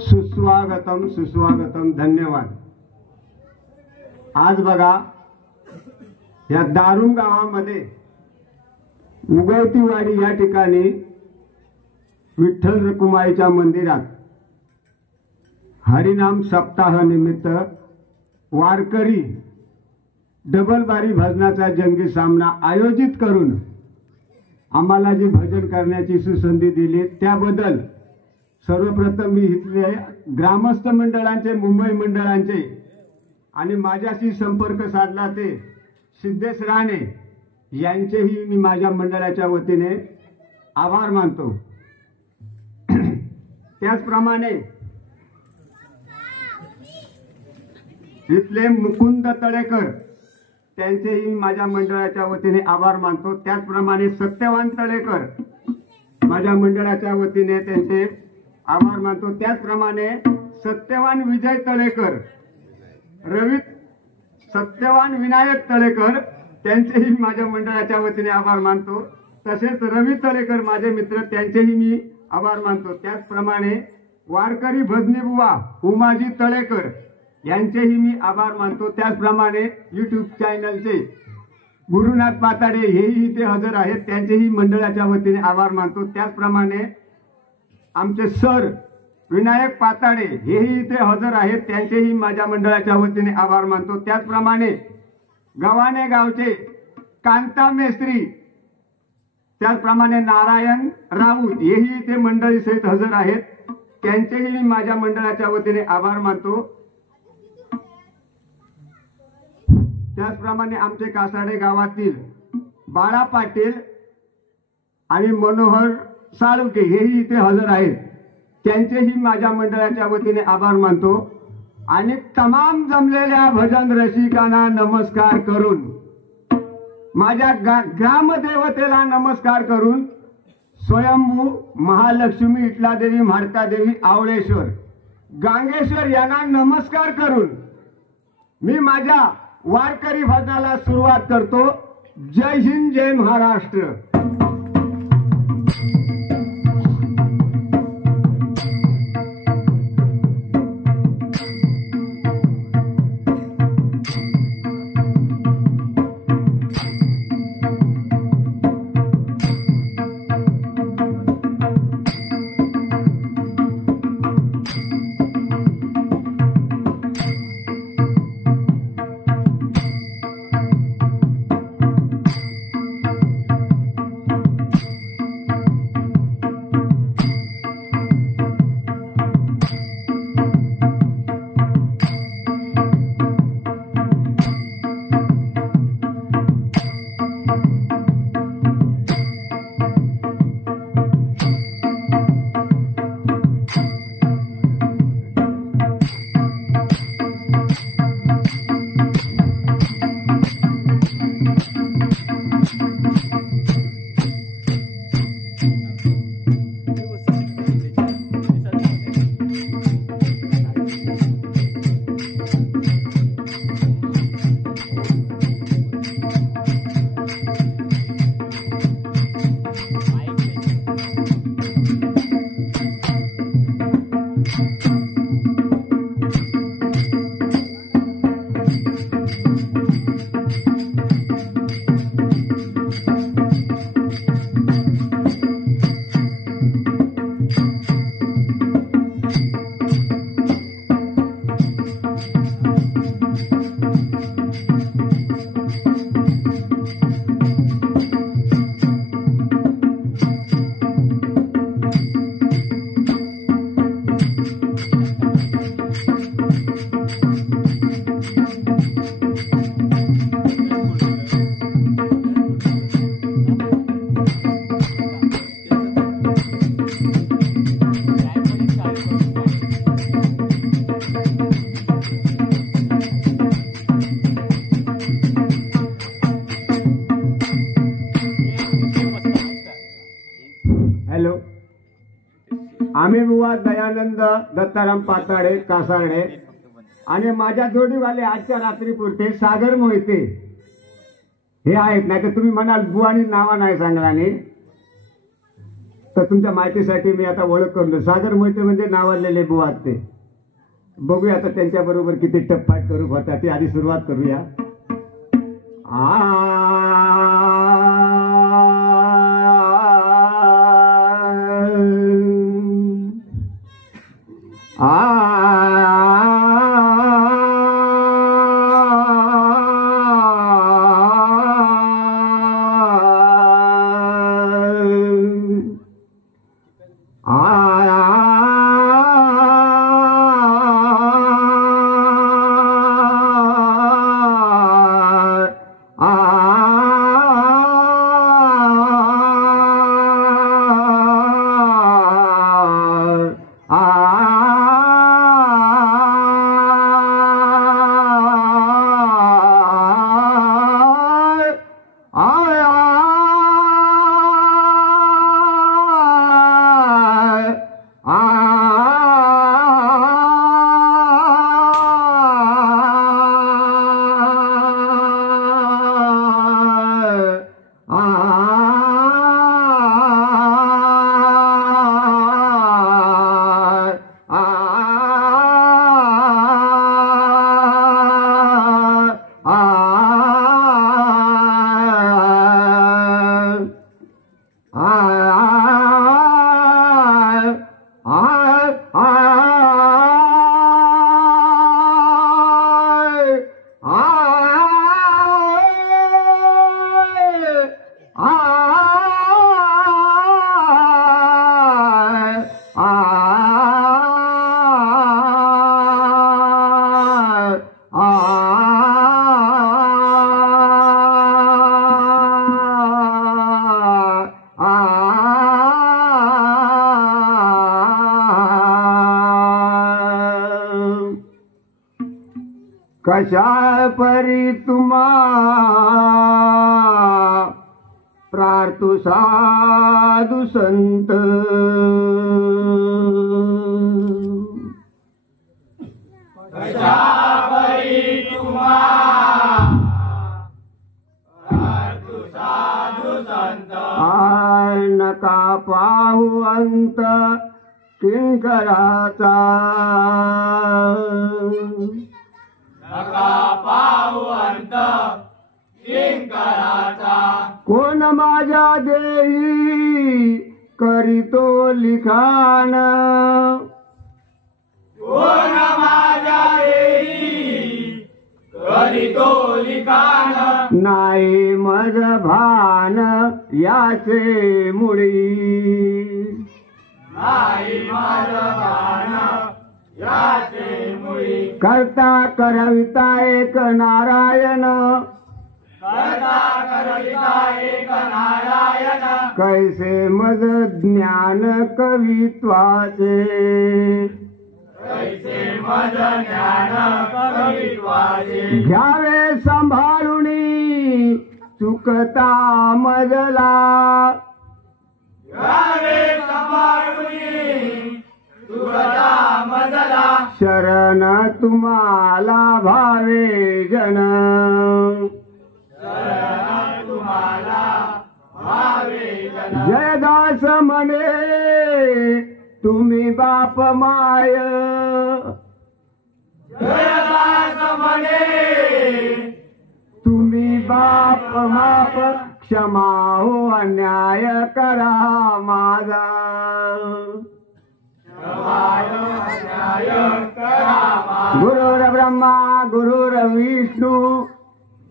सुस्वागतम सुस्वागतम, धन्यवाद। आज बघा या दारुम गावामध्ये उगवतीवाडी या ठिकाणी विठ्ठल रखुमाईच्या मंदिरात हरिनाम सप्ताह निमित्त वारकरी डबल बारी भजनाचा जंगी सामना आयोजित करून आम्हाला जी भजन करण्याची सुसंधी दिली त्याबद्दल सर्वप्रथम मी इथले ग्रामस्थ मंडळांचे, मुंबई मंडळांचे आणि माझ्याशी संपर्क साधला ते सिद्धेश राणे यांचेही मी माझ्या मंडळाच्या वतीने आभार मानतो। त्याचप्रमाणे इथले मुकुंद तळेकर त्यांचेही माझ्या मंडळाच्या वतीने आभार मानतो। त्याचप्रमाणे सत्यवान तळेकर माझ्या मंडळाच्या वतीने त्यांचे आभार मानतो। त्याचप्रमाणे सत्यवान विजय तळेकर, सत्यवान विनायक तळेकर त्यांचेही माझ्या मंडळाच्या वतीने आभार मानतो। तसेच रवी तळेकर माझे मित्र त्यांचेही मी आभार मानतो। त्याचप्रमाणे वारकरी भजनी बुवा उमाजी तळेकर यांचेही मी आभार मानतो। त्याचप्रमाणे YouTube चॅनलचे गुरुनाथ पाताडे हेही इथे हजर आहेत, त्यांचेही मंडळाच्या वतीने आभार मानतो। त्याचप्रमाणे आमचे सर विनायक पाताडे हेही इथे हजर आहेत, त्यांचेही माझ्या मंडळाच्या वतीने आभार मानतो। त्याचप्रमाणे गव्हाणे गावचे कांता मेस्त्री, त्याचप्रमाणे नारायण राऊत हेही इथे मंडळी सहित हजर आहेत, त्यांचेही मी माझ्या मंडळाच्या वतीने आभार मानतो। त्याचप्रमाणे आमचे कासाडे गावातील बाळा पाटील आणि मनोहर साळुके हेही इथे हजर आहेत, त्यांचेही माझ्या मंडळाच्या वतीने आभार मानतो। आणि तमाम जमलेल्या भजन रसिकांना नमस्कार करून, माझ्या ग्रामदेवतेला नमस्कार करून, स्वयंभू महालक्ष्मी इटलादेवी म्हाडकादेवी आवळेश्वर गांगेश्वर यांना नमस्कार करून मी माझ्या वारकरी भजनाला सुरुवात करतो। जय हिंद, जय महाराष्ट्र। आम्ही बुवा दयानंद दत्ताराम पाताडे कासारडे आणि माझ्या जोडीवाले आजच्या रात्री पुरते सागर मोहिते हे आहेत। नाही तर तुम्ही म्हणाल बुवानी नावा नाही सांगला नाही तर तुमच्या माहितीसाठी मी आता ओळख करतो. सागर मोहिते म्हणजे नावाजलेले बुवा ते. बघूया आता त्यांच्या बरोबर किती टप्पाट करू होता ती. आधी सुरुवात करूया. कशा परी तुम्हा प्रार्थू साधू संत. कशा परी तुम्हा प्रार्थू साधू संत. नका पाहू अंत किंकराचा. नका पाहू अंत किंकराचा. कोण माझ्या देही करीतो लिखाण. कोण माझ्या देही करीतो लिखाण. नाही मज भान याचे मुळी. नाही माझं भान याचे मुळी. करता करविता एक नारायण. करता करविता एक नारायण. कैसे मज ज्ञान कवित्वाचे. कैसे मज ज्ञान कवित्वाचे. घ्यावे सांभाळुनी चुकता मजला. घ्यावे सांभाळुनी चुकता मजला. शरण तुम्हाला भावे जन. शरण तुम्हाला भावे जन. जयदास म्हणे तुम्ही बाप माय. जयदास म्हणे तुम्ही बाप माप क्षमा हो अन्याय करा माझा. न्याय करा. गुरुर ब्रह्मा गुरुर विष्णू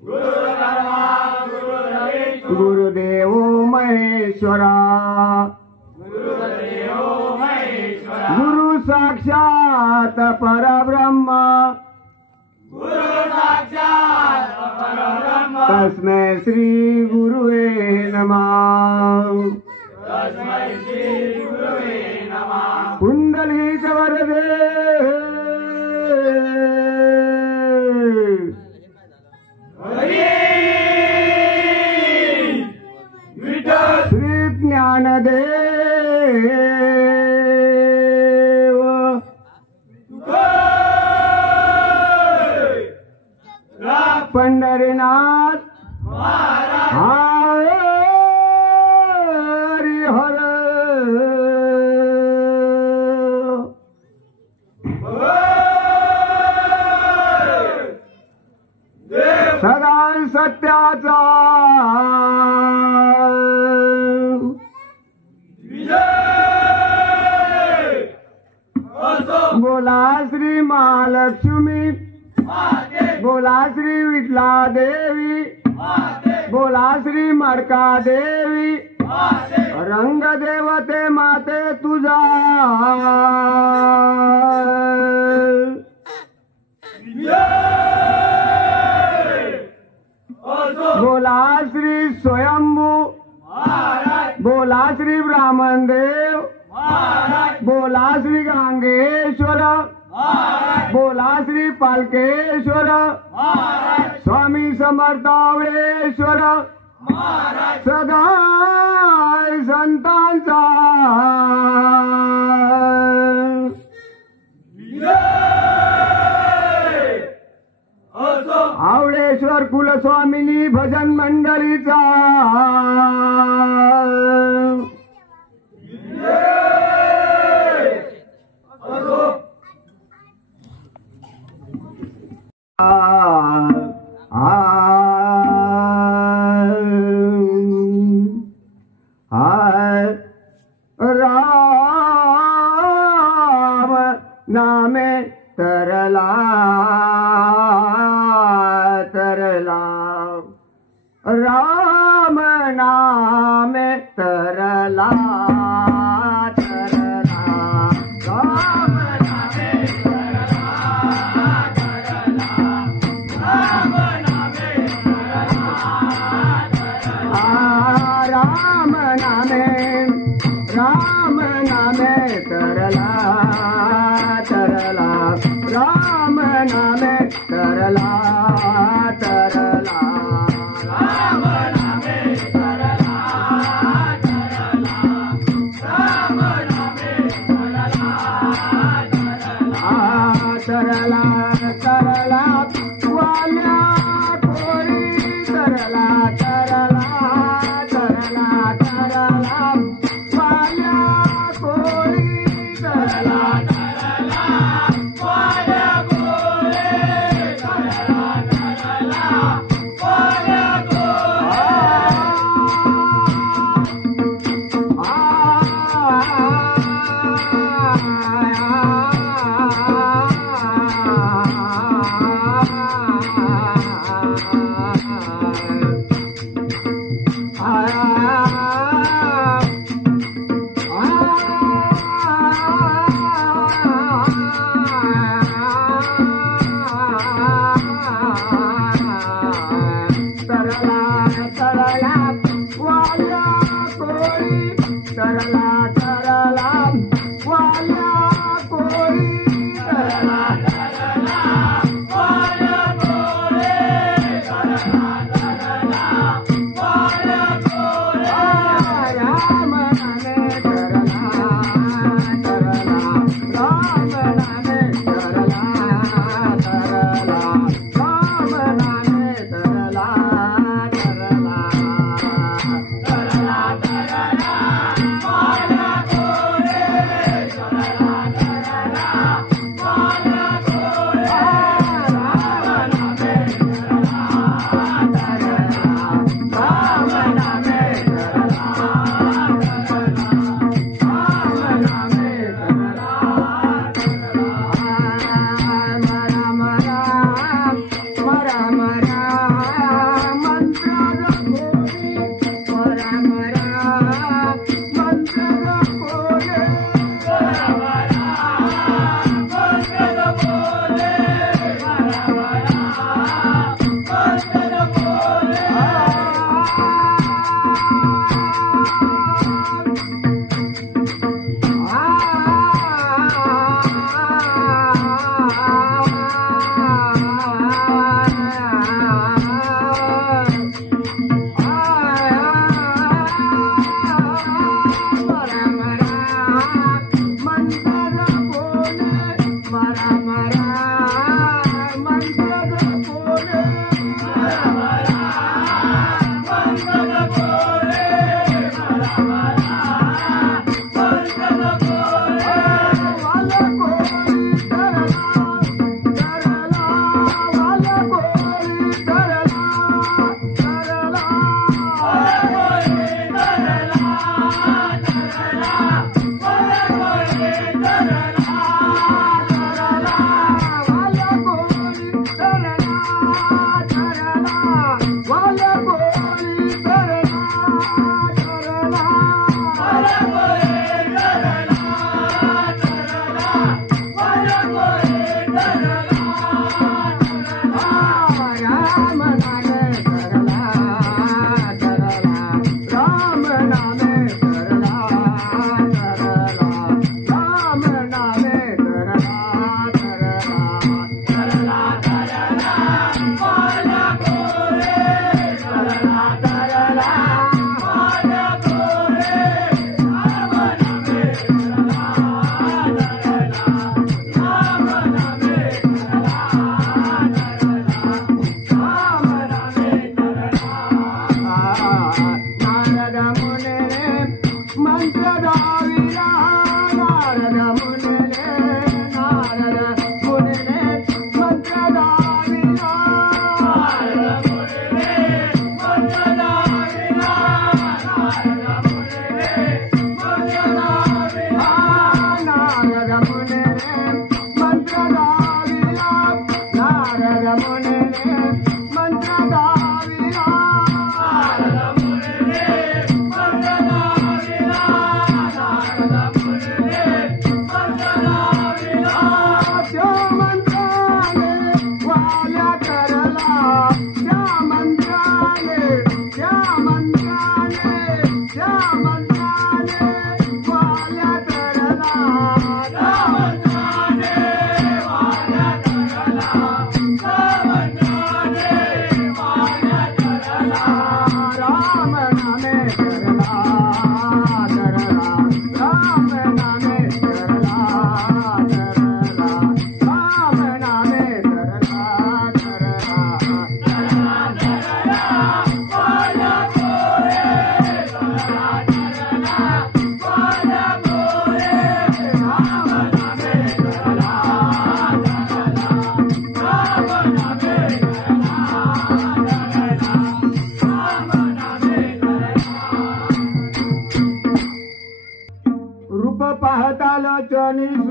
गुरुर्ब्रह्मा गुरुर्विष्णू गुरुदेव महेश्वरा. गुरुदेवो महेश्वरा. गुरु साक्षात परब्रह्म. गुरु साक्षात परब्रह्म. तस्मै श्री गुरुवे नमः. तस्मै श्री गुरुवे नमः. कुंडलिक वरदे. हरी विठ्ठल. श्री ज्ञानदेव पंढरीनाथ महाराज. हरी हर बोला श्री महालक्ष्मी बोला श्री विठला देवी बोला श्री मडका देवी रंग देवते माते तुझा बोला श्री स्वयंभू बोला श्री ब्राह्मण देव बोला श्री गांगेश्वर बोला श्री पालकेश्वर स्वामी समर्थ आवळेश्वर सदा संतांचा आवळेश्वर कुलस्वामिनी भजन मंडळीचा राम नामे तरला तरला राम नामे तरला तरला राम नामे राम नामे तरला तरला राम नामे तरला तरला राम नामे तरला तरला तरला वाल्या कोळी तरला तरला तरला तरला वाल्या कोळी तरला तरला वाल्या कोळी तरला तरला वाल्या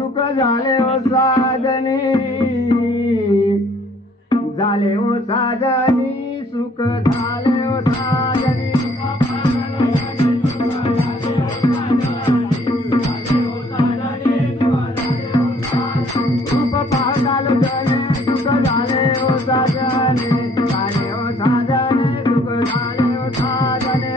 सुख झाले ओ साजनी झाले ओ साजनी सुख झाले ओ साजनी सुख पाहताल जने सुख झाले ओ साजनी झाले ओ साजनी सुख झाले ओ साजनी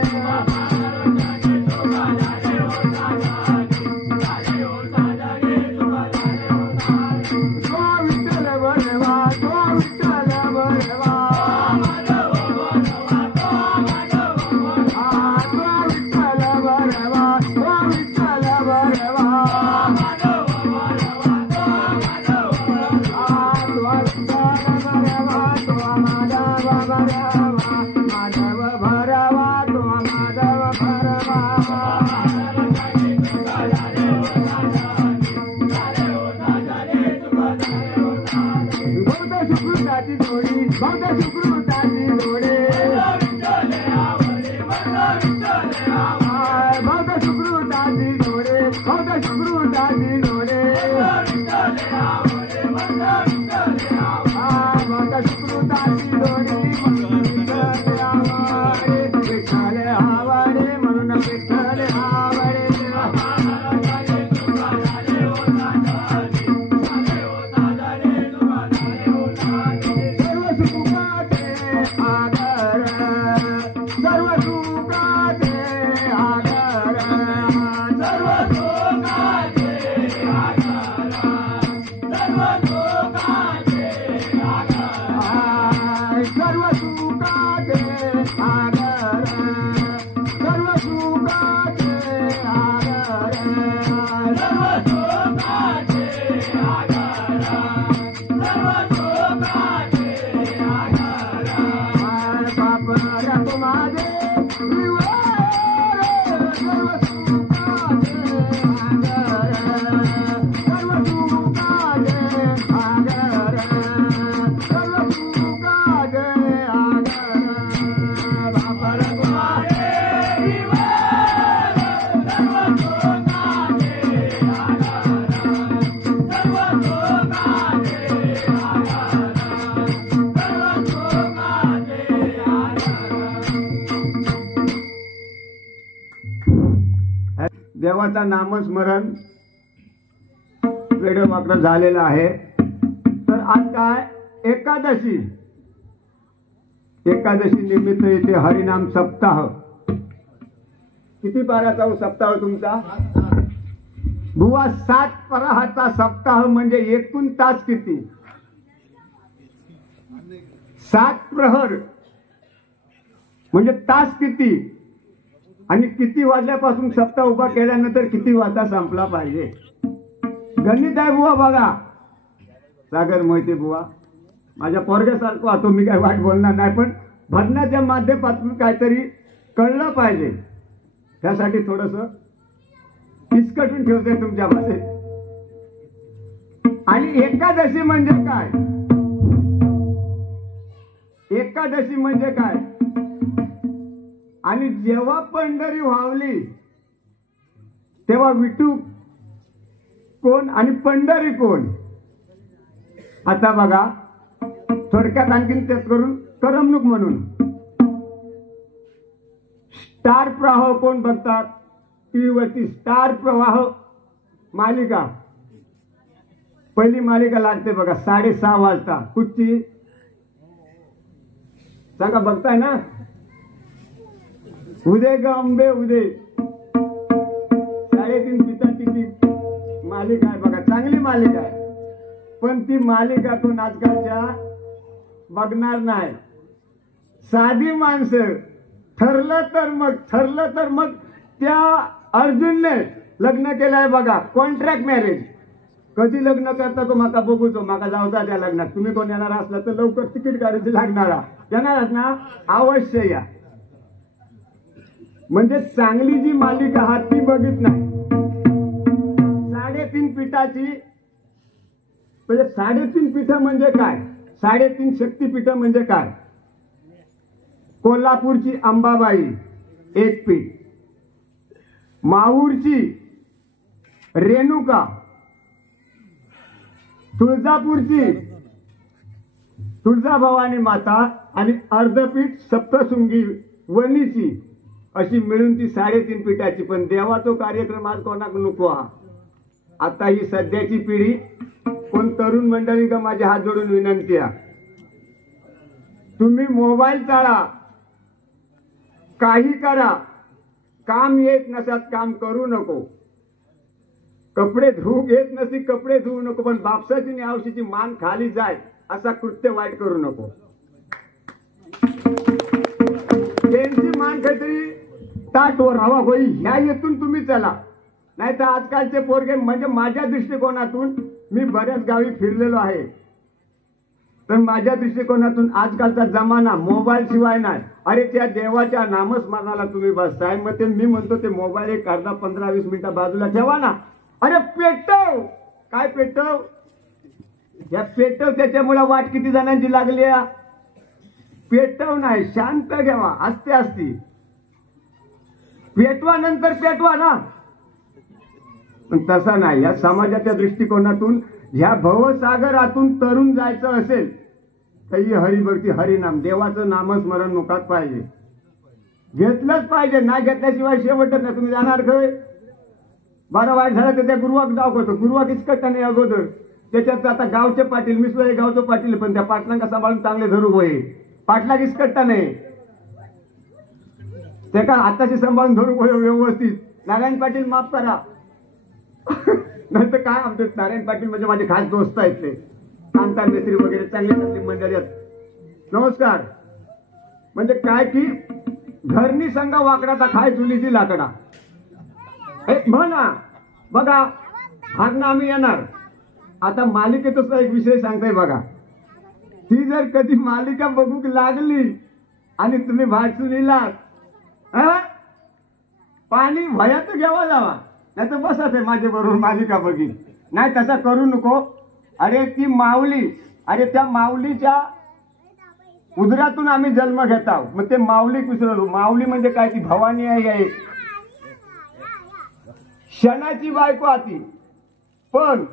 देवाचा नामस्मरण वेडवाकडे झालेलं आहे. तर आज काय एकादशी निमित्त येथे हरिनाम सप्ताह. किती पाराचा हो सप्ताह तुमचा बुवा? 7 पराहाचा सप्ताह म्हणजे एकूण तास किती? 7 प्रहर म्हणजे तास किती? आणि किती वाजल्यापासून सप्ताह उभा केल्यानंतर किती वाजता संपला पाहिजे? गणित आहे बुवा बघा. सागर मोहिते बुवा माझ्या पोरग्यासारखं होतो, मी काय वाईट बोलणार नाही, पण भजनाच्या माध्यमातून काहीतरी कळलं पाहिजे त्यासाठी थोडस फिसकटून ठेवते तुमच्या भाषेत. आणि एकादशी म्हणजे काय? एकादशी म्हणजे काय? आणि जेव्हा पंढरी व्हावली तेव्हा विठू कोण आणि पंढरी कोण? आता बघा थोडक्यात आणखीन तेच करून करमणूक म्हणून स्टार प्रवाह कोण बघतात टीव्हीवरती? स्टार प्रवाह मालिका, पहिली मालिका लागते बघा 6:30 वाजता. कुठची सांगा, बघताय ना? उदय ग अंबे उदय, 3:30 पिताची ती मालिका आहे बघा, चांगली मालिका आहे. पण ती मालिका कोण आजकालच्या बघणार नाही. साधी माणसं ठरलं तर मग त्या अर्जुनने लग्न केलंय बघा, कॉन्ट्रॅक्ट मॅरेज. कधी लग्न करता तो माका बघूचो, माका जाऊचा त्या लग्नात. तुम्ही कोण येणार असला तर लवकर तिकीट काढायची लागणारा, येणार ना अवश्य या. म्हणजे चांगली जी मालिका हा ती बघित नाही. 3.5 पीठाची म्हणजे 3.5 पीठ म्हणजे काय? 3.5 शक्तीपीठ म्हणजे काय? कोल्हापूरची अंबाबाई 1 पीठ, माहूरची रेणुका तुळजापूरची तुळजाभवानी माता आणि अर्धपीठ सप्तशृंगी वणीची अशी मिळून ती 3.5 पीठाची. पण देवाचा कार्यक्रम आज कोणाक नको हा. आता ही सध्याची पिढी कोण तरुण मंडळी का माझे हात जोडून विनंती आहे, तुम्ही मोबाईल चाळा, काही करा, काम येत नसत काम करू नको, कपडे धुवू येत नसती कपडे धुवू नको, पण बापसाची आणि आवशीची मान खाली जाय असा कृत्य वाईट करू नको. त्यांची मान काहीतरी ताटवर हवा होई ह्या येथून तुम्ही चला. नाही तर आजकालचे पोरगे म्हणजे माझ्या दृष्टिकोनातून मी बऱ्याच गावी फिरलेलो आहे, तर माझ्या दृष्टिकोनातून आजकालचा जमाना मोबाईल शिवाय नाही. अरे त्या देवाच्या नामस्मरणाला तुम्ही बसताय, मग ते मी म्हणतो ते मोबाईल एक अर्धा 15-20 मिनिटं बाजूला ठेवा ना. अरे पेटव, काय पेटव, या पेटव त्याच्यामुळे वाट किती जणांची लागली. पेटव नाही, शांत घ्यावा, असते असती पेटवा, नंतर पेटवा ना. पण तसा नाही. या समाजाच्या दृष्टिकोनातून ह्या भवसागरातून तरुण जायचं असेल तर ही हरिभक्ती हरिनाम देवाचं नामस्मरण मुखात पाहिजे, घेतलंच पाहिजे. नाही घेतल्याशिवाय शेवटच नाही. तुम्ही जाणार खय, 12 वाईट झालं तर त्या गुरुवाक दाखवतो. गुरुवाक इचकट नाही अगोदर, त्याच्यात आता गावचे पाटील, मी सुद्धा गावचं पाटील, पण त्या पाटलांना सांभाळून चांगले धरू होय. पाटला इचकट्टा नाही ते का आताशी सांभाळून धरू होय व्यवस्थित. नारायण पाटील माफ करा, नाही तर काय आमचे नारायण पाटील म्हणजे माझे खास दोस्त आहेत, ते कांता मेत्री वगैरे चांगली चांगली मंडळी आहेत. नमस्कार. म्हणजे काय की घरनी संघ वाकडाचा खाय चुलीची लाकडा म्हणा. बघा भागना आम्ही येणार. आता मालिकेतच एक विषय सांगताय बघा, ती जर कधी मालिका बघूक लागली आणि तुम्ही भाजून येलात, पाणी भयात घ्यावा जावा, नाही तर बसत आहे माझ्या बरोबर मालिका बघी. नाही तसा करू नको. अरे ती माऊली, अरे त्या माऊलीच्या उदरातून आम्ही जन्म घेत आहोत. मग ते माऊली विसरलो. माऊली म्हणजे काय, ती भवानी आहे, क्षणाची बायको आती, पण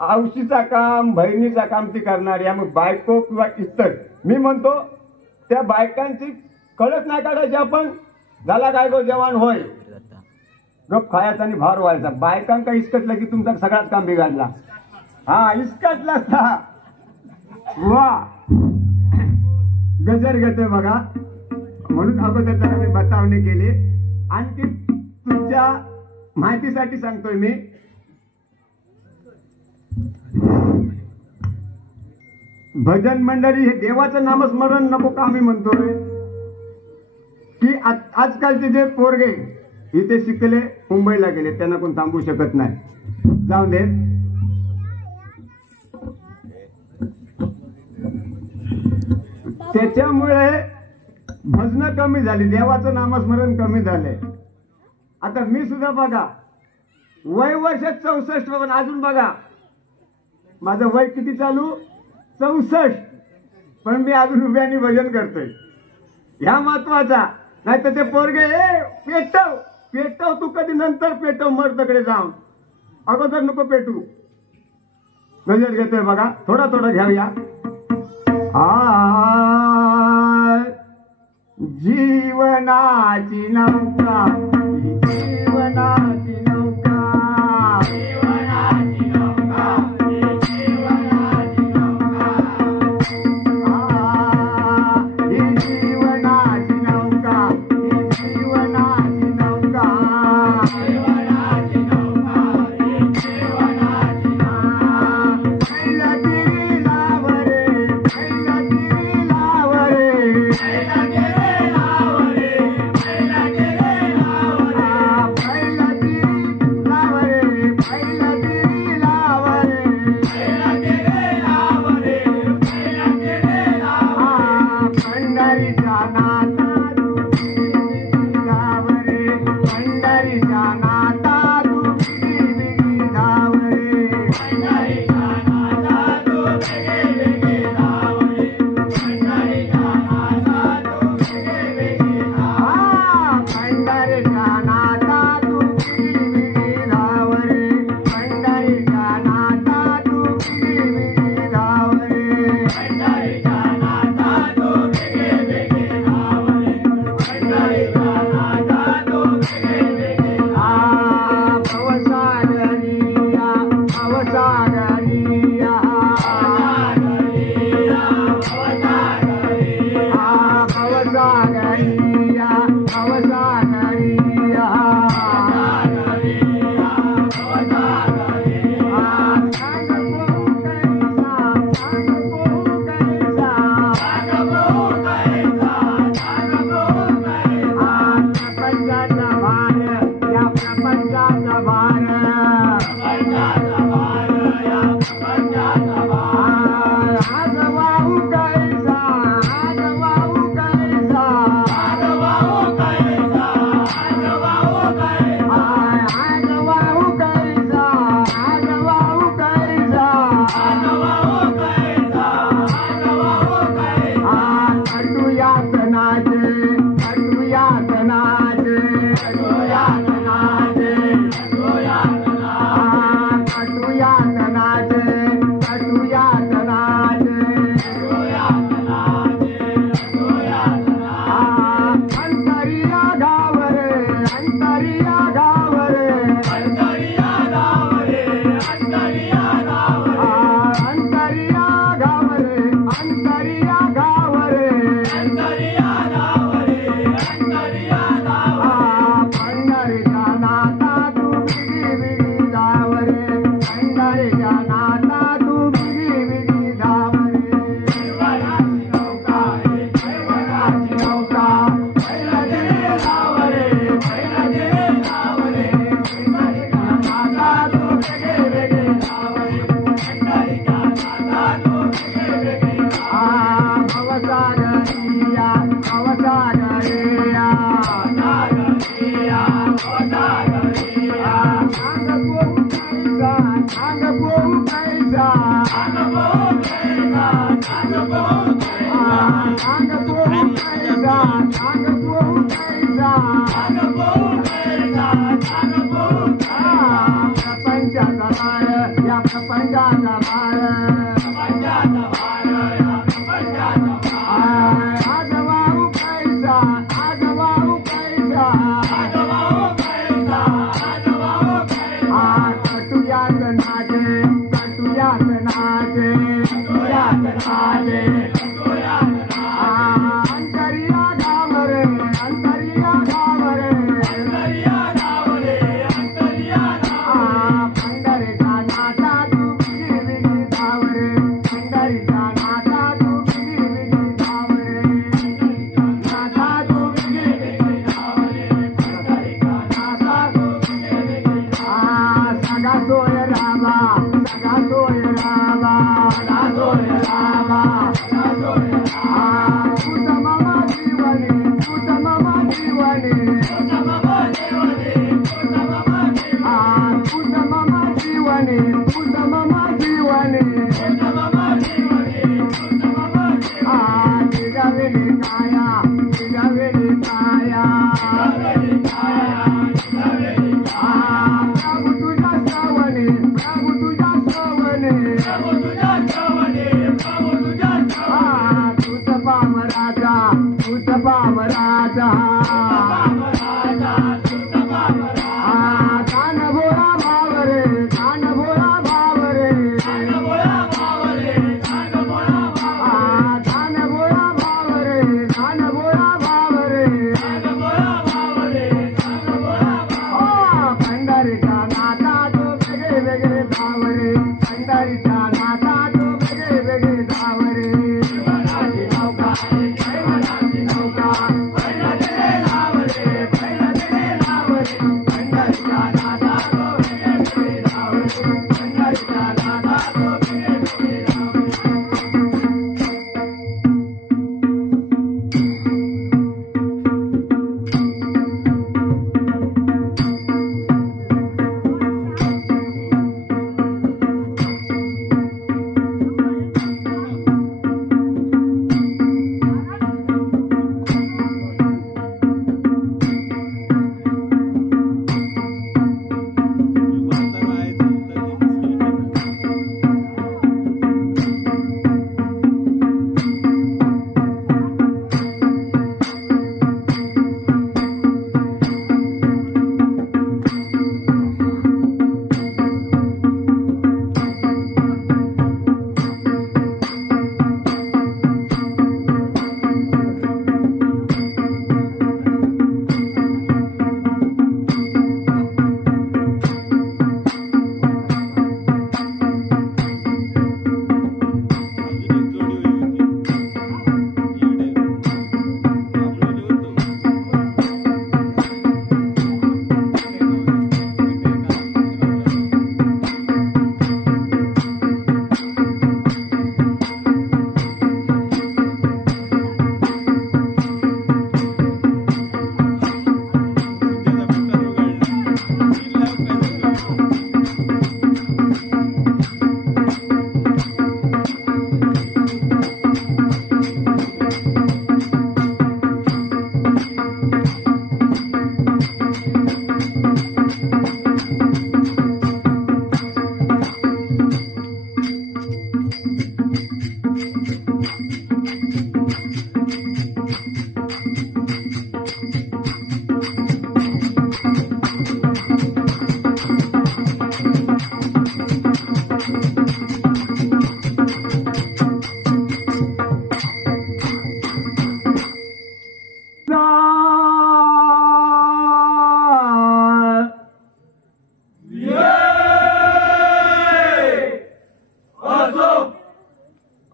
औशीचा काम बहिणीचा काम ती करणारी. मग बायको किंवा इतर, मी म्हणतो त्या बायकांची कळत नाही काढायची आपण. झाला काय गो जवान होय, गप खायचा आणि भार व्हायचा. बायकांका इस्कटलं की तुमचा सगळाच काम बिघडला. हा इस्कटला वा गजर घेतोय बघा. म्हणून अगोदर त्याला मी बतावणी केली. आणखी तुमच्या माहितीसाठी सांगतोय मी, भजन मंडळी हे देवाचं नामस्मरण नको का आम्ही म्हणतोय की आजकालचे जे पोरगे इथे शिकले, मुंबईला गेले, त्यांना कोण थांबू शकत नाही. जाऊन दे. त्याच्यामुळे भजन कमी झाली, देवाचं नामस्मरण कमी झालंय. आता मी सुद्धा बघा वय वर्ष 64, पण अजून बघा माझं वय किती चालू 64, पण मी अजून उभ्यानी भजन करतोय. ह्या महत्वाचा. नाही तर ते पोरगे पेटव पेटव, तू कधी नंतर पेटव मर्दकडे जाऊन, अगोदर नको पेटू. गजर घेतोय बघा, थोडा थोडा घ्यावया. जीवनाची नौका, जीवनाची नौका, जीवनाची नौका, जीवनाची नौका, ही जीवनाची नौका, ही जीवनाची नौका, जीवनाची नौका, जीवनाची नौका. पहिला तिरी लावरे, पहिला तिरी लावरे, पहिला गेले लावरे, पहिला गेले लावरे, पहिला तिरी लावरे, पहिला तिरी लावरे, पहिला गेले लावरे, पहिला गेले लावरे. पंढरीचा नाता गावरे, पंढरीचा नाता तू बिगी गावरे, पंढरीचा नाथा तू वेगे वेगे लावरे, पंढरीचा नाथा तू वेगे वेगे लावरे. पंढरीचा नाता तू बिगी गावरे, पंढरीचा नाता तू भवसागरिया भवसागरिया भवसागरिया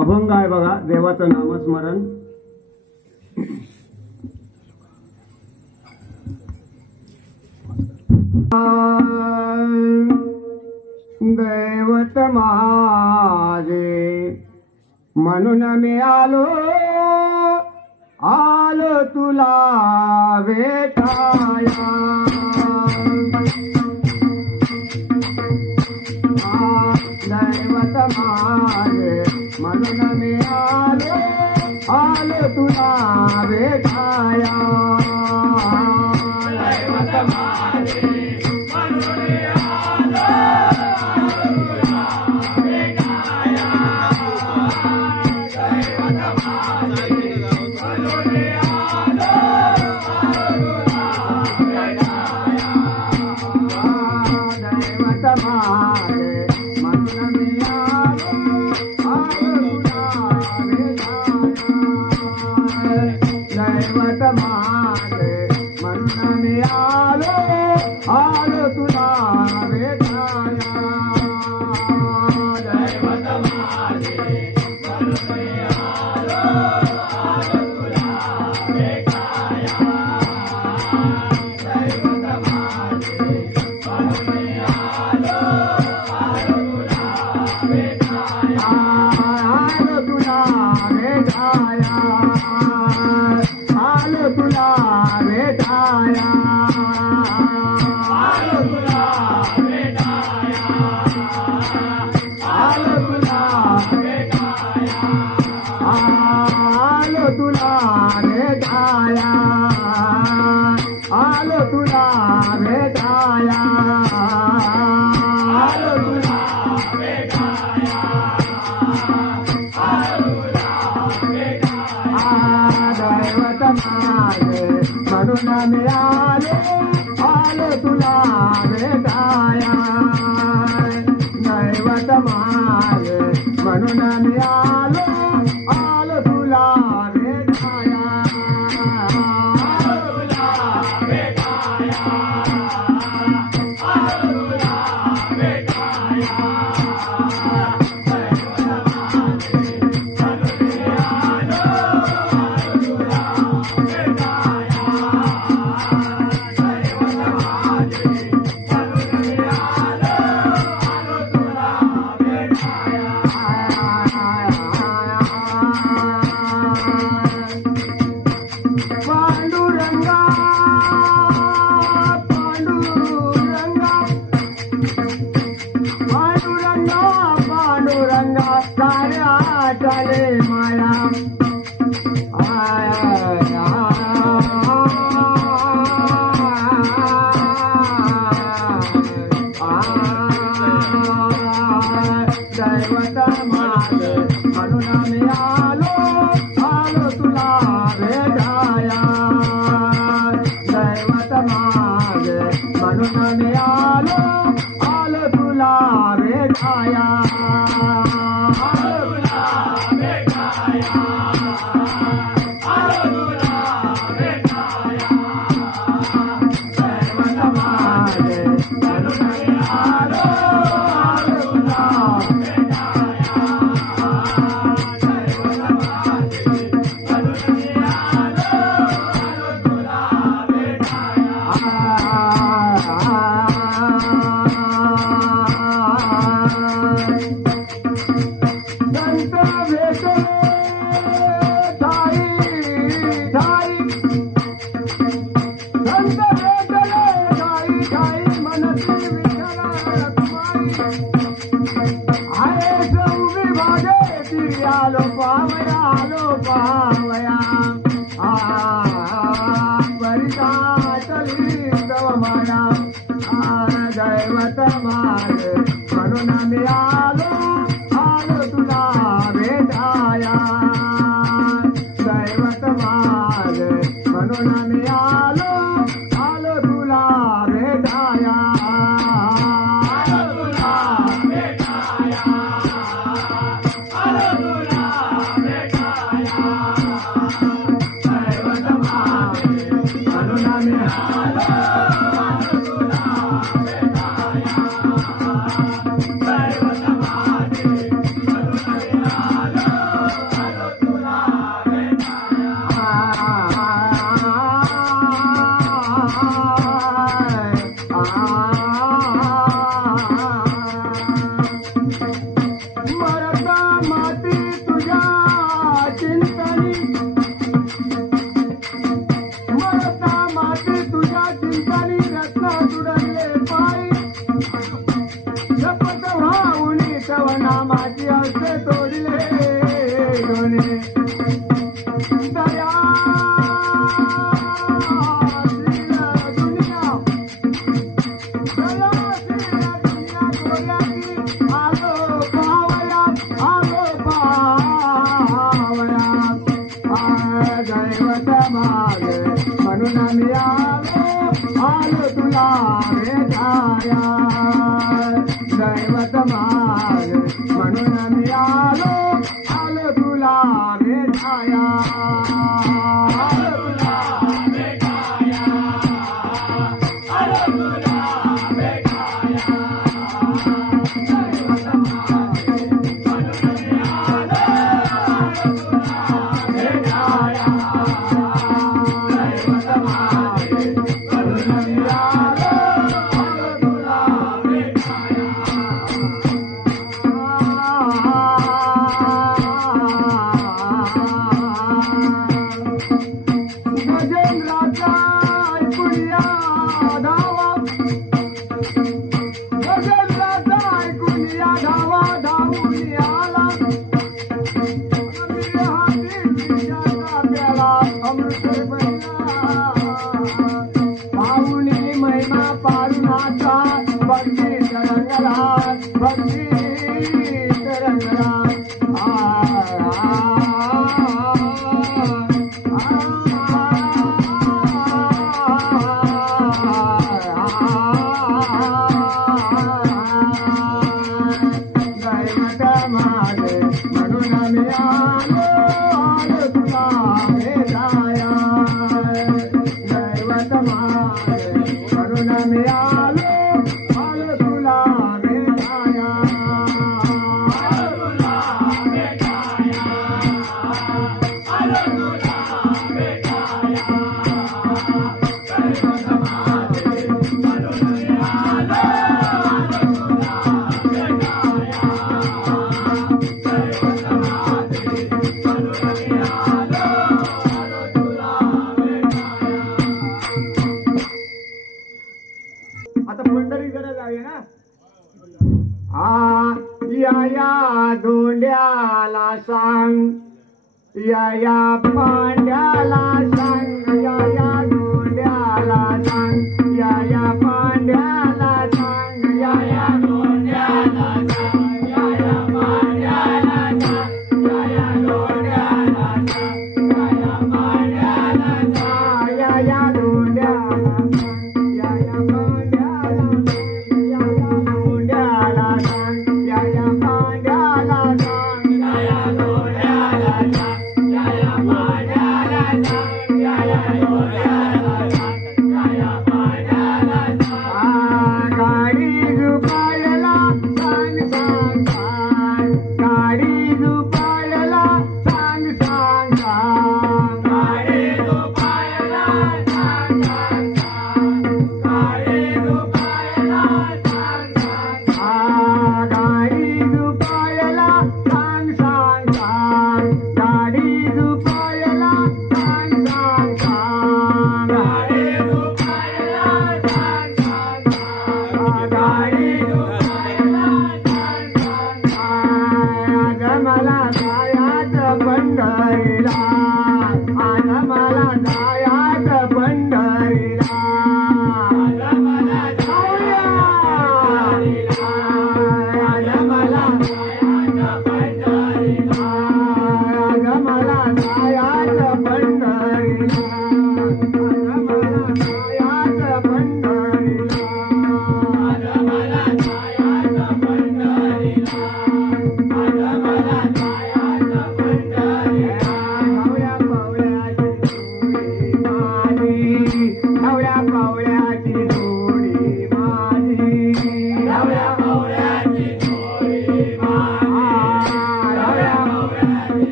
अभंग आहे बघा, देवाचं नामस्मरण. दैवत माझे म्हणून मी आलो तुला भेटाया. दैवत माझे म्हणून मी आलो तुला भेटाया. दैवत माझे म्हणून मी आलो तुला भेटाया. दैवत माझे म्हणून मी आलो तुला भेटाया. दैवत माझे म्हणून मी आलो तुला भेटाया. दैवत माझे म्हणून मी आलो तुला भेटाया. दैवत माझे म्हणून मी आलो तुला भेटाया. दैवत माझे म्हणून मी आलो तुला भेटाया. आलो तुला भेटाया. आलो तुला भेटाया. आलो तुला भेटाया. आलो तुला भेटाया. आलो तुला भेटाया. आलो तुला भेटाया. आलो तुला भेटाया. आलो तुला भेटाया. दैवत माझे म्हणून मी आलो तुला भेटाया. दैवत माझे म्हणून मी आलो तुला भेटाया. आलो तुला भेटाया. आलो तुला भेटाया. दैवत माझे म्हणून मी आलो तुला भेटाया. दैवत माझे म्हणून मी आलो तुला भेटाया. पांडुरंगा पांडुरंगा पांडुरंगा पांडुरंगा साऱ्या चले माया. दैवत माझे म्हणून मी आलो तुला भेटाया. दैवत माझे म्हणून मी आलो तुला भेटाया. आलो तुला भेटाया. आलो तुला भेटाया. दैवत माझे म्हणून मी आलो तुला भेटाया. दैवत माझे म्हणून मी आलो तुला संत भेटले ठाई ठाई. संत भेटले ठाई ठाई मनसी विठ्ठला रखुमाई. आहे सौवी भागे ती आलो पावया परिता चली तव माया. दैवत माझे म्हणून मी आलो रामाची असते तोडले दोने दया दुनिया आलो पावया दैवत मागे म्हणून आम्ही आलो तुला भेटाया दैवत मागे म्हणून आम्ही आलो तुला भेटाया धोंड्याला सांग या पांड्याला सांग या धोंड्याला सांग या पांड्याला सांग या धोंड्याला सांग या पांड्याला सांग या धोंड्याला सांग या पांड्याला सांग या धोंड्याला सांग या पांड्याला सांग या पांड्याला सांग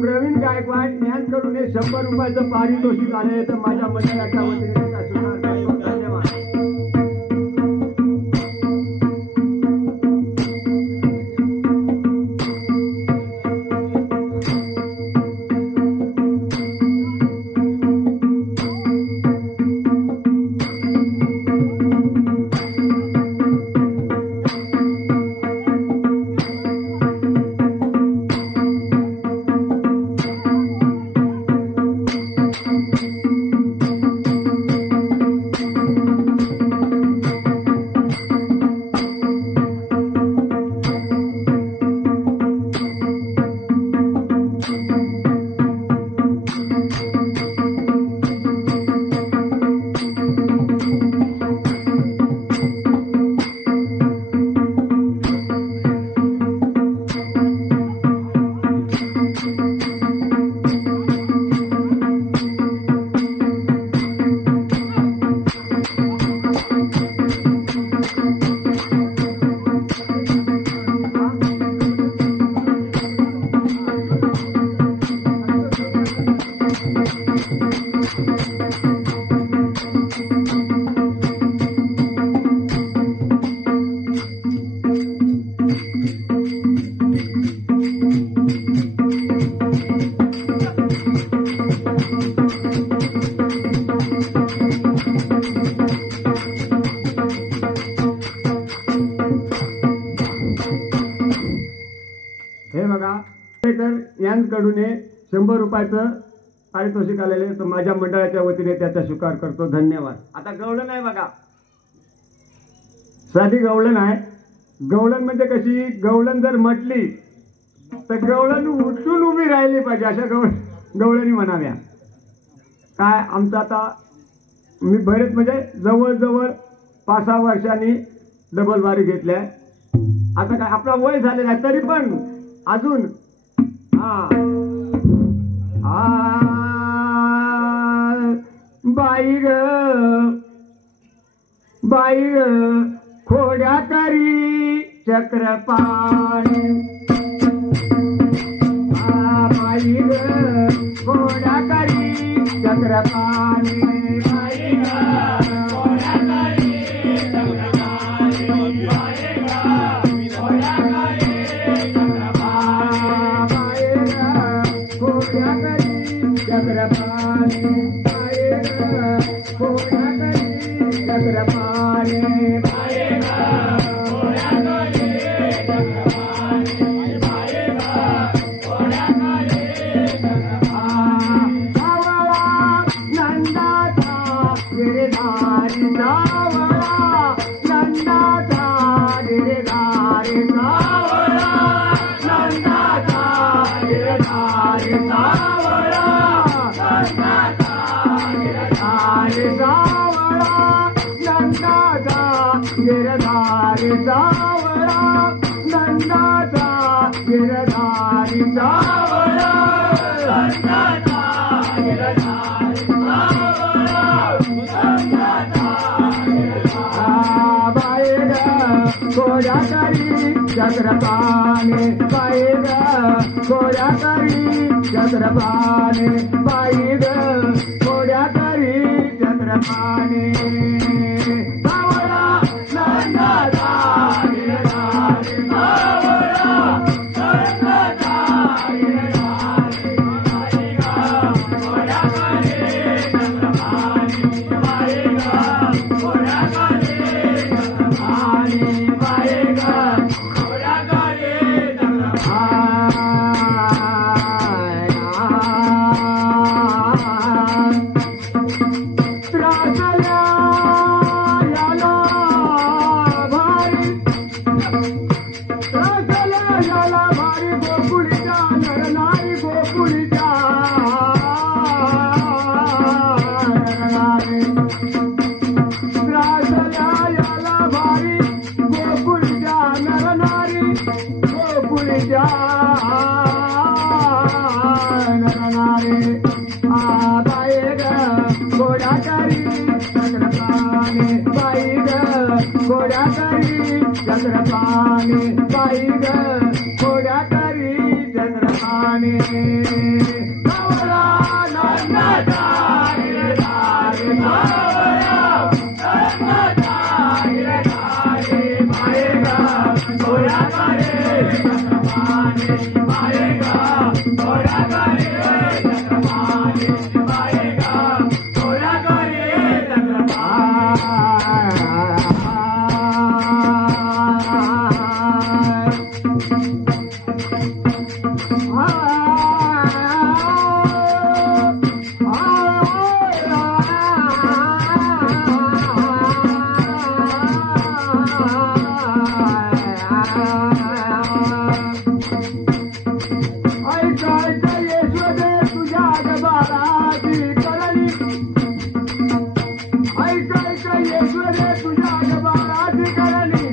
प्रवीण गायकवाड यांच्याकडून 100 रुपयाचं पारितोषिक आले तर माझ्या मंडळाच्या वतीने त्याचा स्वीकार करतो. धन्यवाद. यांकडून 100 रुपयाचं पारितोषिक आलेले तर माझ्या मंडळाच्या वतीने त्याचा स्वीकार करतो. धन्यवाद. आता गवळण आहे बघा, साधी गवळण आहे. गवळण म्हणजे कशी, गवळण जर म्हटली तर गवळण उठून उभी राहिली पाहिजे अशा गवळणी म्हणाव्या. काय आमचं आता मी बरेच म्हणजे जवळजवळ 5-6 वर्षांनी डबल वारी घेतल्या. आता काय आपला वय झालेला आहे तरी पण अजून बाई ग बाई ग खोड्या करी चक्रपाणी बाई ग घोड्या करी चक्रपाणी बाई ग घोड्या करी चक्रपाणी बाई ग घोड्या करी चक्रपाणी घोड्या करी चक्रपाणी बाई ग घोड्या करी चक्रपाणी बाई ग घोड्या करी चक्रपाणी बाई ग घोड्या करी नंदाचा गिरधारी सावळा नंदाचा गिरधारी सावळा नंदाचा गिरधारी सावळा नंदाचा गिरधारी सावळा नंदाचा गिरधारी सावळा नंदाचा गिरधारी सावळा नंदाचा गिरधारी बाई ग घोड्या करी चक्रपाणी बाई ग घोड्या करी चक्रपाणी बाई ग घोड्या करी चक्रपाणी सावळा नंदाचा गिरधारी सावळा नंदाचा गिरधारी बाई ग घोड्या करी चक्रपाणी बाई ग घोड्या करी चक्रपाणी बाई ग घोड्या करी त्रासल्या याला भारी त्रासल्या याला भारी गोकुळीच्या नरनारी गोकुळीच्या नरनारी त्रासल्या याला भारी गोकुळीच्या नरनारी गोकुळीच्या नरनारी बाई ग घोड्या करी चक्रपाणी बाई ग घोड्या करी चक्रपाणी बाई ग घोड्या करी चक्रपाणी सावळा नंदाचा गिरधारी सावळा नंदाचा गिरधारी बाई ग घोड्या करी चक्रपाणी बाई ग घोड्या करी चक्रपाणी बाई ग घोड्या करी यशोदे तुझ्या गबाराची करणी यशोदे तुझ्या गबाराची करणी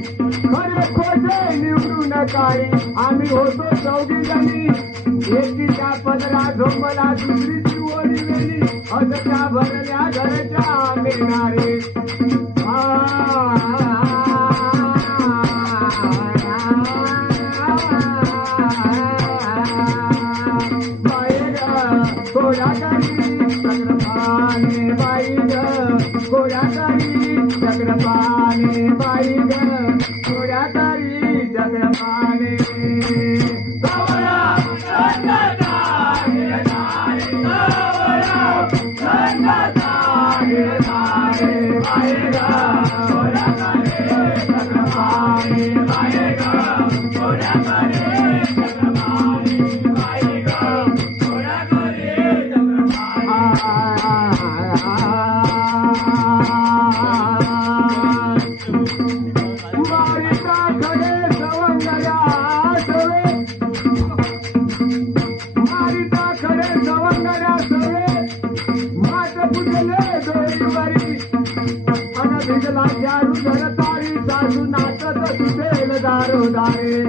खरे खोटे निवडून काळी आम्ही होतो चौघी जणी एकीच्या पदरा झोंबला दुसरीची ओढी वेली असच्या भरल्या घरच्या मेणारे घोड्या करी चक्रपाणी बाई ग घोड्या करी चक्रपाणी बाई ग घोड्या करी चक्रपाणी सावळा नंदाचा गिरधारी सावळा नंदाचा गिरधारी बाई ग घोड्या करी चक्रपाणी बाई ग घोड्या करी चक्रपाणी बाई ग घोड्या करी वारीचा खडे सवंगड्या सवे वारीचा खडे सवंगड्या सवे मात पुजले डोईवरी अन भिजला चारू धरतारी सासू नाचत तुझेल दारोदारे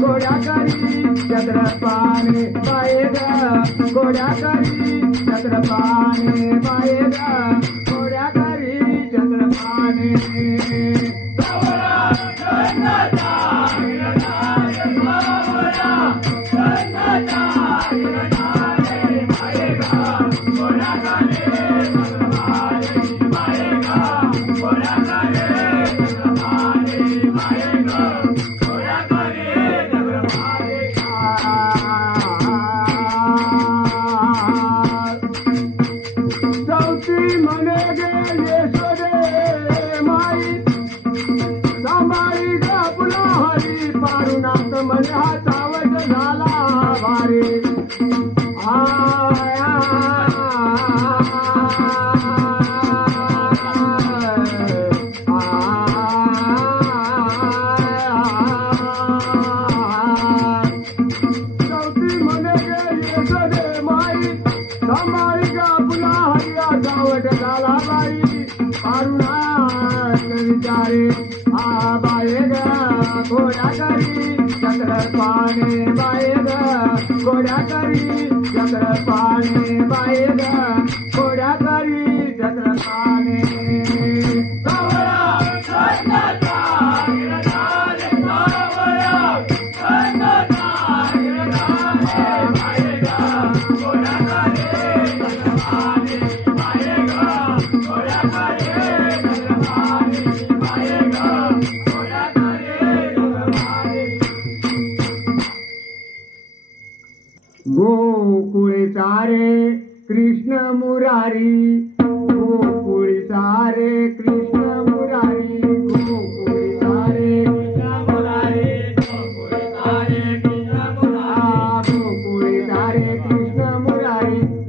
घोड्या करी चक्रपाणी बाई ग घोड्या करी चक्रपाणी बाई ग घोड्या करी पाने गोकुळे सारे कृष्ण मुरारी गोकुळे सारे कृष्ण मुरारी गोकुळे सारे कृष्ण मुरारी गोकुळे सारे कृष्ण मुरारी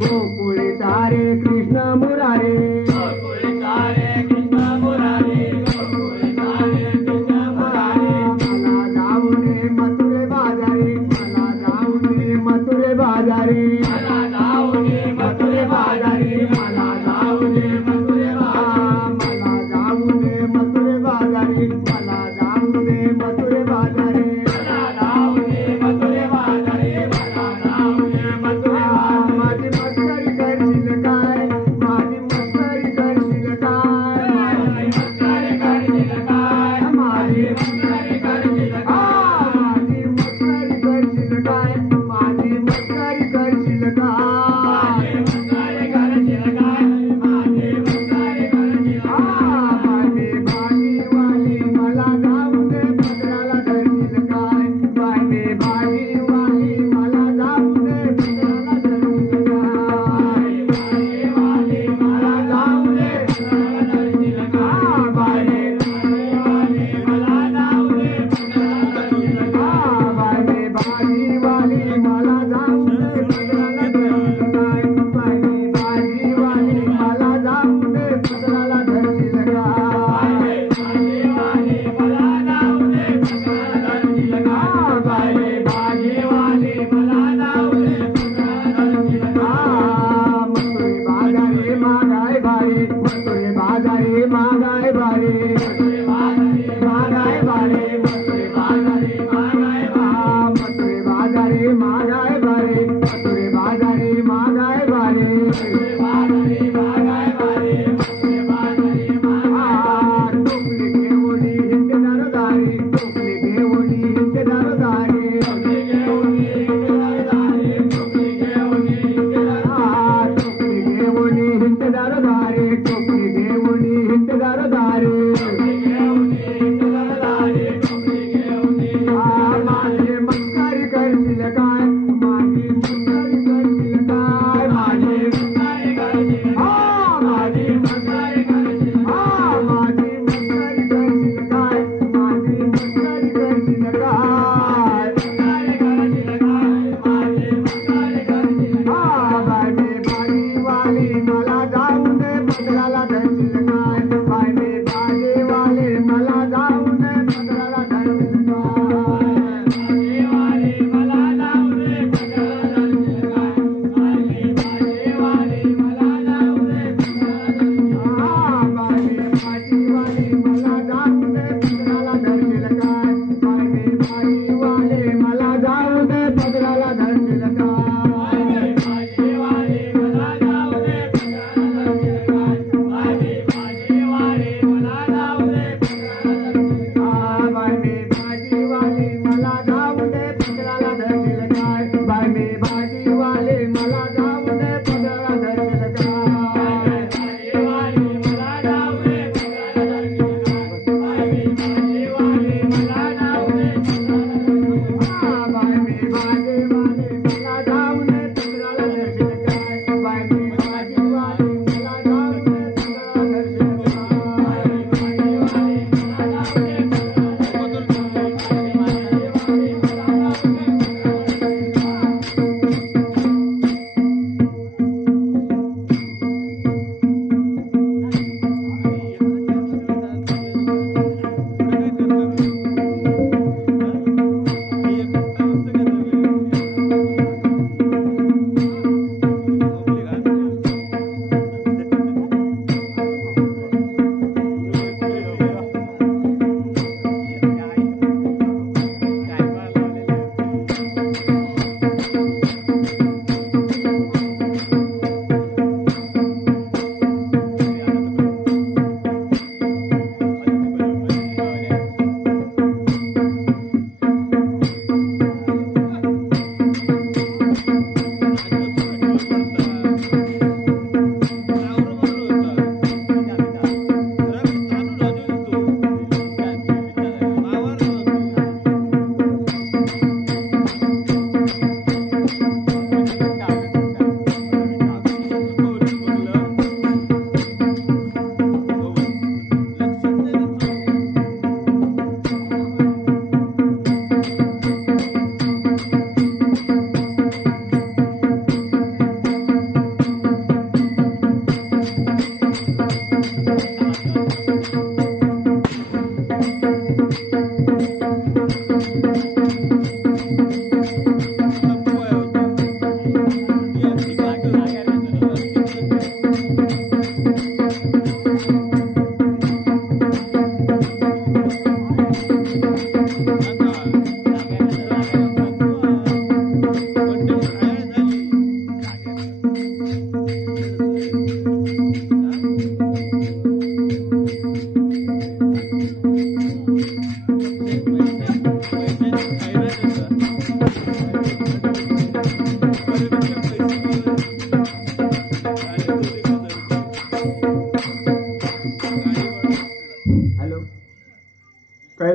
गोकुळे सारे कृष्ण मुरारी गोकुळे सारे कृष्ण मुरारी गोकुळे सारे कृष्ण मुरारी गोकुळे सारे कृष्ण मुरारी मला जाऊ दे मथुरे बाजारी मला जाऊ दे मथुरे बाजारी मला जाऊ दे मथुरे बाजारी मला जाऊ दे मथुरे मला जाऊ दे मथुरे बाजारी मला जाऊ दे मथुरे बाजारी मला जाऊ दे मथुरे बाजारी मला जाऊ दे मथुरे माझी मस्करी करशील काय माझी मस्करी करशील काय माझी मस्करी करशील काय माझी मस्करी करशील माझी मस्करी करशील काय माझी मस्करी करशील काय मस्करी करशील काय माझी मस्करी करशील माझी भाजीवाली मला जाऊ दे पदराला धरशील काय माझी भाजीवाली मला जाऊ दे पदराला धरशील काय भाजीवाली मला जाऊ दे पदराला धरशील काय भाजीवाली मला जाऊ दे पदराला धरशील काय भाजीवाली मला जाऊ दे पदराला धरशील काय भाजीवाली मला जाऊ दे पदराला धरशील काय भाजीवाली मला जाऊ दे पदराला धरशील काय भाजीवाली मला जाऊ दे पदराला धरशील काय मथुरे बाजारी मागाय भारी मथुरे बाजारी मागाय भारी मथुरे बाजारी मागाय भारी मथुरे बाजारी मागाय मथुरे बाजारी मागाय भारी मथुरे बाजारी मागाय भारी मथुरे बाजारी मागाय भारी मथुरे बाजारी मागाय टोपली घेऊन हिंड दारोदारी टोपली घेऊन हिंड दारोदारी टोपली घेऊन हिंड दारोदारी टोपली घेऊन हिंड दारोदारी टोपली घेऊन हिंड दारोदारी टोपली घेऊन हिंड दारोदारी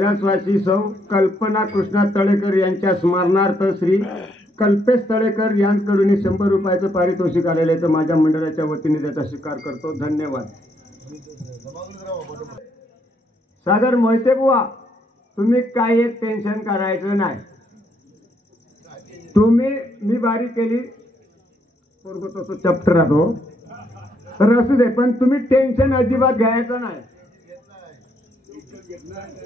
कैलासवासी सौ कल्पना कृष्णा तळेकर यांच्या स्मरणार्थ श्री कल्पेश तळेकर यांकडून 100 रुपयाचं पारितोषिक आलेलं आहे, तर माझ्या मंडळाच्या वतीने त्याचा स्वीकार करतो. धन्यवाद. सागर मोहिते बुवा, तुम्ही काय एक टेन्शन करायचं नाही. तुम्ही मी बारी केली पोरगो तो चॅप्टर राहतो तर असू दे, पण तुम्ही टेन्शन अजिबात घ्यायचं नाही.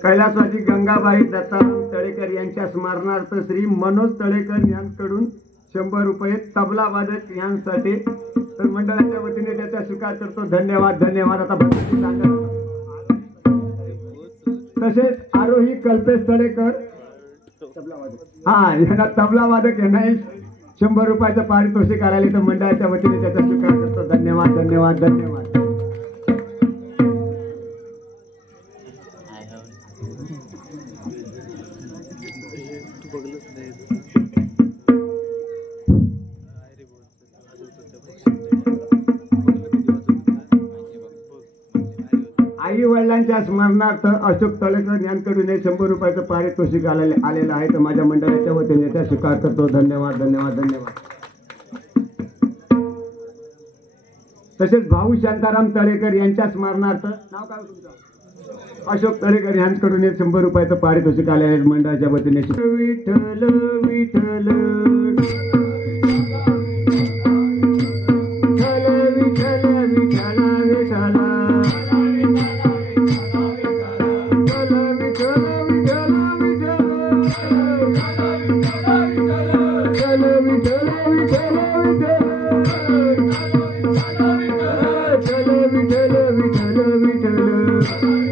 कैलासवासी गंगाबाई दत्ताराम तळेकर यांच्या स्मरणार्थ श्री मनोज तळेकर यांकडून 100 रुपये तबला वादक यांसाठी, तर मंडळाच्या वतीने त्याचा स्वीकार करतो. धन्यवाद. धन्यवाद. आता तसेच आरोही कल्पेश तळेकर यांना तबला वादक यांनाही 100 रुपयाचं पारितोषिक आले, तर मंडळाच्या वतीने त्याचा स्वीकार करतो. धन्यवाद. धन्यवाद. धन्यवाद. आई वडिलांच्या स्मरणार्थ अशोक तळेकर यांकडून 100 रुपयाचं पारितोषिक आलेलं आहे, तर माझ्या मंडळाच्या वतीने त्याचा स्वीकार करतो. धन्यवाद. धन्यवाद. धन्यवाद. तसेच भाऊ शांताराम तळेकर यांच्या स्मरणार्थ नाव काय तुमचं अशोक तळेकर यांच्याकडून 100 रुपयाचं पारितोषिक आलेलं आहे, मंडळाच्या वतीने. विठ्ठल विठ्ठल विठ्ठल विठ्ठल